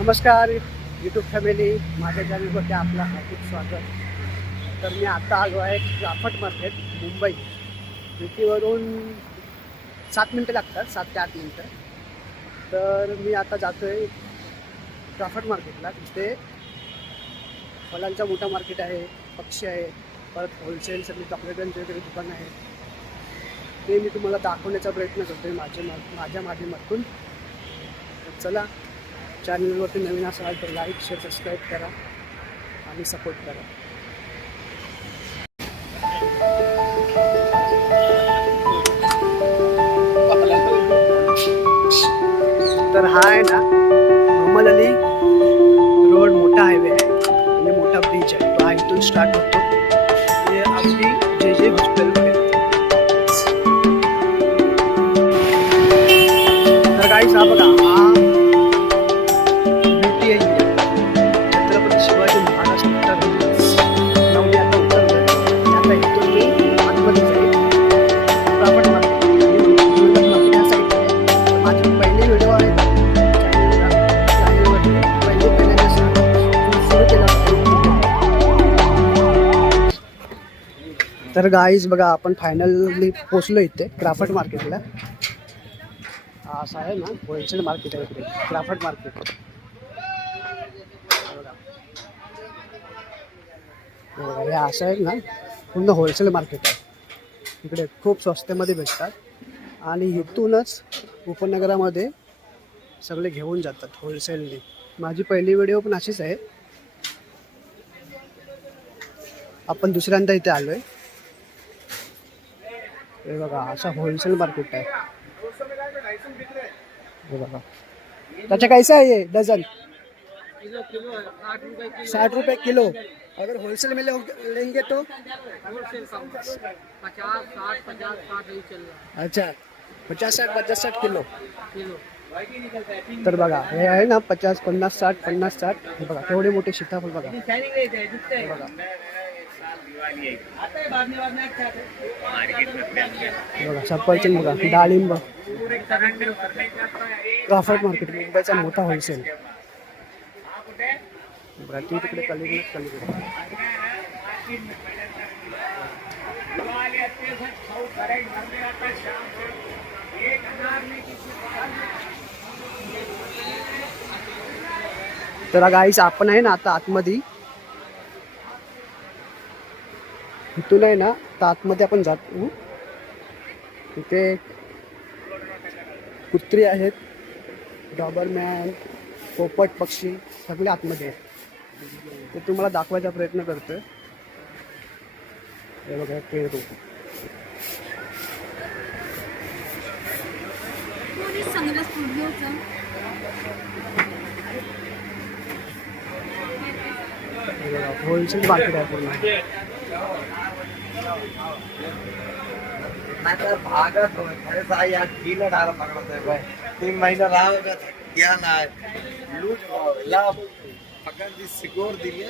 नमस्कार YouTube family माझ्या चॅनलवरती आपलं हार्दिक स्वागत. तर मी आता आलो आहे क्राफट मार्केट मुंबई. युटीवरून सात मिनटं लागतात सात ते आठ मिनटं. तर मी आता जातो आहे क्राफट मार्केटला तिथे फलांचा मोठा मार्केट आहे पक्षी आहे परत होलसेल सगळी चॉकलेटांचे वगैरे दुकान आहे. ते मी तुम्हाला दाखवण्याचा प्रयत्न करतो आहे माझ्या माझ्या माध्यमातून चला चॅनलवरती नवीन असाल तर लाईक शेअर सबस्क्राईब करा आणि सपोर्ट करा. तर हा आहे ना मोहम्मद अली रोड मोठा हायवे आहे म्हणजे मोठा ब्रिज आहे. तो हा इथून स्टार्ट होतो. ते अगदी जे जे हॉस्पिटलपर्यंत तर काही हा बघा तर गाईज बघा आपण फायनली पोचलो इथे क्राफट मार्केटला असं आहे ना होलसेल मार्केट आहे इकडे क्राफट मार्केट हे असं आहे ना पूर्ण होलसेल मार्केट आहे. इकडे खूप स्वस्तमध्ये भेटतात. आणि इथूनच उपनगरामध्ये सगळे घेऊन जातात होलसेलने माझी पहिली व्हिडिओ पण अशीच आहे. आपण दुसऱ्यांदा इथे आलो आहे हे बघा होलसेल मार्केट हे बघा. त्याच्या कैसा आहे ये किलो साठ रुपए किलो. अगर होलसेल में लेंगे तो? अच्छा पचास साठ पचास साठ किलो. तर बघा, हे आहे ना, पचास, पन्नास, साठ पन्नास, साठ. हे बघा, केवढे मोठे सीताफळ बघा. बघा सफरचंद बघा डाळिंब. क्राफट मार्केट मुंबईचा मोठा होलसेल बघा ती तिकडे कलिंग कलिंगड तर गाईस आपण आहे ना आता आतमध्ये. इथून आहे ना आता आतमध्ये आपण जातो इथे कुत्री आहेत. डॉबरमॅन पोपट पक्षी सगळे आतमध्ये आहेत. ते तुम्हाला दाखवायचा प्रयत्न करतोय. हे बघा पेरू. हे होलसेल मार्केट आहे पूर्ण भागत होय. या किलो पकडत बाय तीन महिना राहावं क्या नाही. लूट पकड दी सिकोर दिली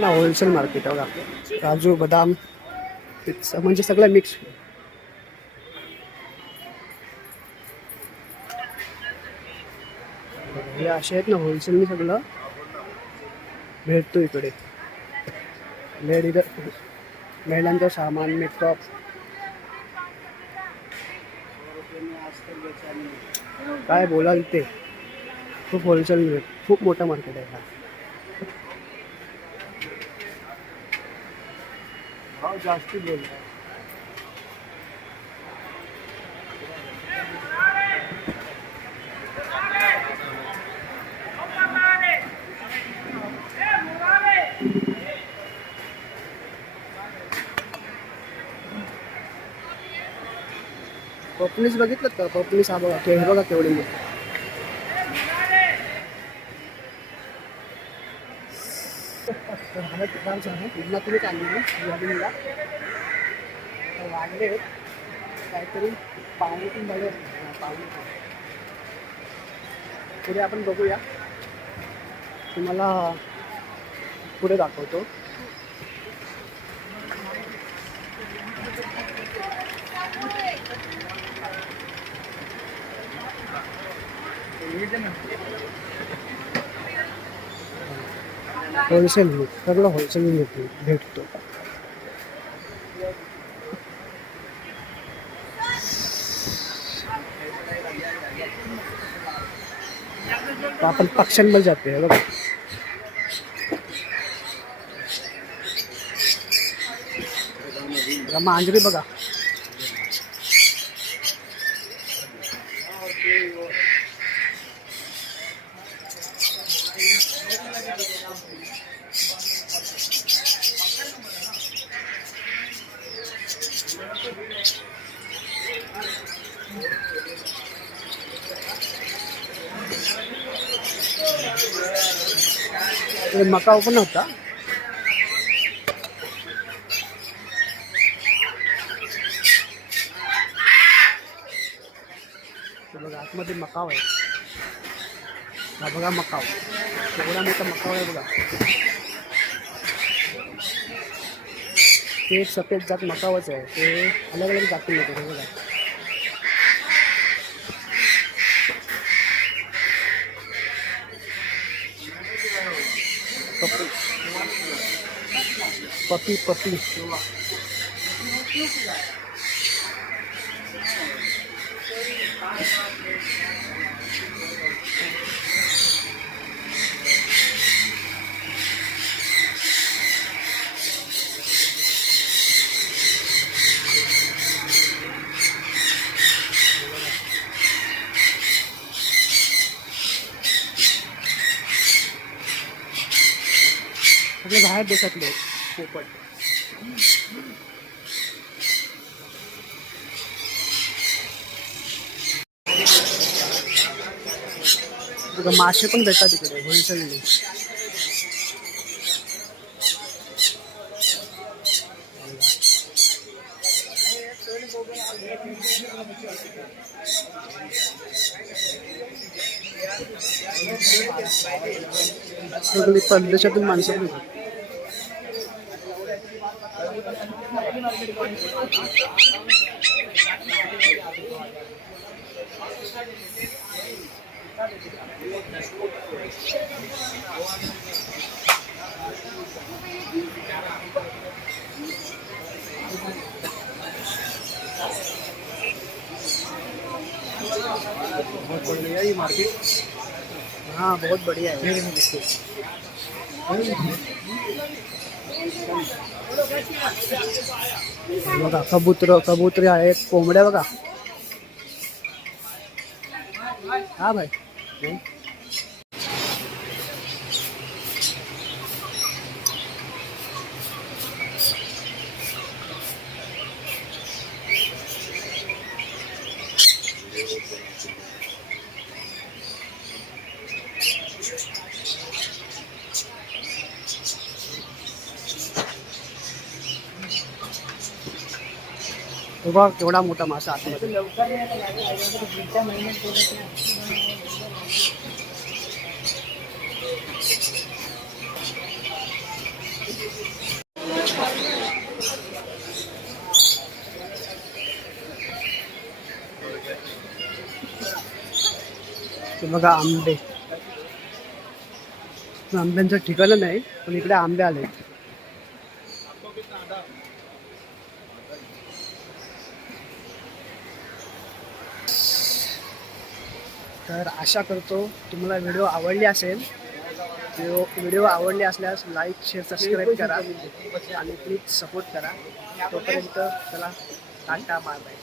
ना होलसेल मार्केट आहे बघा. काजू बदाम पिझ्झा म्हणजे सगळं मिक्स हे असे आहेत ना होलसेलने सगळं. भेटतो इकडे. लेडी महिलांचं सामान मेकअप काय बोलाल ते? खूप होलसेल खूप मोठं मार्केट आहे हा. भाव जास्ती बोल तुम्हीच बघितलं का? पपनीस हा बघा के- हे बघा केवढे मोठे. तर हा ठिकाणचं वाढले काहीतरी पावणे तीन झाले पुढे आपण बघूया. तुम्हाला पुढे दाखवतो. होलसेल सगळं होलसेल भेटतो भेटतो आपण पक्ष्यांमध्ये जाते हे बघा, मांजरी बघा मका मकाव पण होता बघा आतमध्ये मकाव आहे. हा बघा मकाव एवढा मोठा मकाव आहे बघा. ते सफेद जात मकावच आहे. ते अलग अलग जाती येते बघा. पपी पपी. पपी सगळे बाहेर देशातले आहेत, पोपट बघा, मासे पण भेटतात तिकडे होलसेलने. सगळी परदेशातून माणसं पण बहुत बढ़िया ये मार्केट हाँ बहुत बढ़िया है। बघा कबूतर कबुतरे आहेत कोंबड्या बघा. हा भाई. बघा केवढा मोठा मासा आतमध्ये. बघा आंबे. आंब्यांचं ठिकाण नाही पण इकडे आंबे आले तर आशा करतो तुम्हाला व्हिडिओ आवडली असेल. व्हिडिओ व्हिडिओ आवडले असल्यास लाईक शेअर सबस्क्राईब करा आणि प्लीज सपोर्ट करा. तोपर्यंत चला टाटा बाय बाय